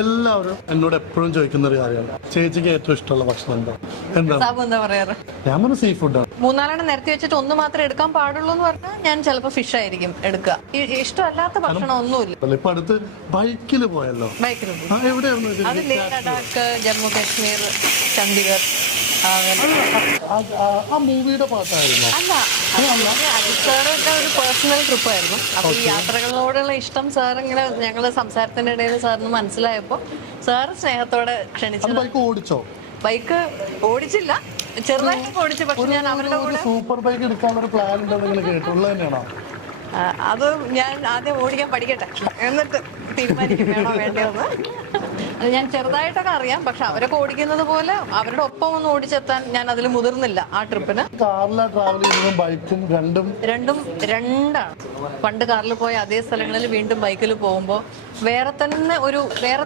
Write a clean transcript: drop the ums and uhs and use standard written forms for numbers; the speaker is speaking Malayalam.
എല്ലാവരും എന്നോട് എപ്പോഴും ചോദിക്കുന്ന ഒരു കാര്യമാണ്, ചേച്ചിക്ക് ഏറ്റവും ഇഷ്ടമുള്ള ഭക്ഷണം എന്താ? എന്താ പറയാറ്? ഞാൻ പറഞ്ഞ സീ ഫുഡാണ്. 3-4 നിരത്തി വെച്ചിട്ട് ഒന്ന് മാത്രമേ എടുക്കാൻ പാടുള്ളൂ എന്ന് പറഞ്ഞാൽ ഞാൻ ചിലപ്പോൾ ഫിഷ് ആയിരിക്കും എടുക്കുക. ഇഷ്ടമല്ലാത്ത ഭക്ഷണം ഒന്നുമില്ല. ഇപ്പൊ അടുത്ത് ബൈക്കിൽ പോയല്ലോ, ബൈക്കിൽ എവിടെയായിരുന്നു ഇത്? അത് ലേ ലഡാക്ക്, ജമ്മു കാശ്മീർ, ചണ്ഡീഗഡ്. ആ മൂവിയുടെ പാട്ടായിരുന്നു? അല്ല, അജിത് സാറിന്റെ ഒരു പേഴ്സണൽ ട്രിപ്പ് ആയിരുന്നു. അപ്പൊ ഈ യാത്രകളോടുള്ള ഇഷ്ടം സാർ ഇങ്ങനെ ഞങ്ങള് സംസാരത്തിന്റെ ഇടയിൽ സാറിന് മനസ്സിലായപ്പോ സാറ് സ്നേഹത്തോടെ ക്ഷണിച്ചു. ബൈക്ക് ഓടിച്ചോ? ബൈക്ക് ഓടിച്ചില്ല, ചെറുതായിട്ട് ഓടിച്ചു. പക്ഷെ ഞാൻ അവരുടെ കൂടെ സൂപ്പർ ബൈക്ക് എടുക്കാനുള്ള പ്ലാൻ ഉണ്ടെന്ന് കേട്ടുള്ളത് തന്നെയാണോ? അത് ഞാൻ ആദ്യം ഓടിക്കാൻ പഠിക്കട്ടെ, എന്നിട്ട് തീരുമാനിക്കും വേണോ വേണ്ടതെന്ന്. അത് ഞാൻ ചെറുതായിട്ടൊക്കെ അറിയാം, പക്ഷെ അവരൊക്കെ ഓടിക്കുന്നത് പോലെ അവരുടെ ഒപ്പം ഒന്ന് ഓടിച്ചെത്താൻ ഞാൻ അതിൽ മുതിർന്നില്ല ആ ട്രിപ്പിന്. കാറിലാണ് ട്രാവൽ ചെയ്യുന്നതും ബൈക്കും രണ്ടാണ്. പണ്ട് കാറിൽ പോയ അതേ സ്ഥലങ്ങളിൽ വീണ്ടും ബൈക്കിൽ പോകുമ്പോൾ വേറെ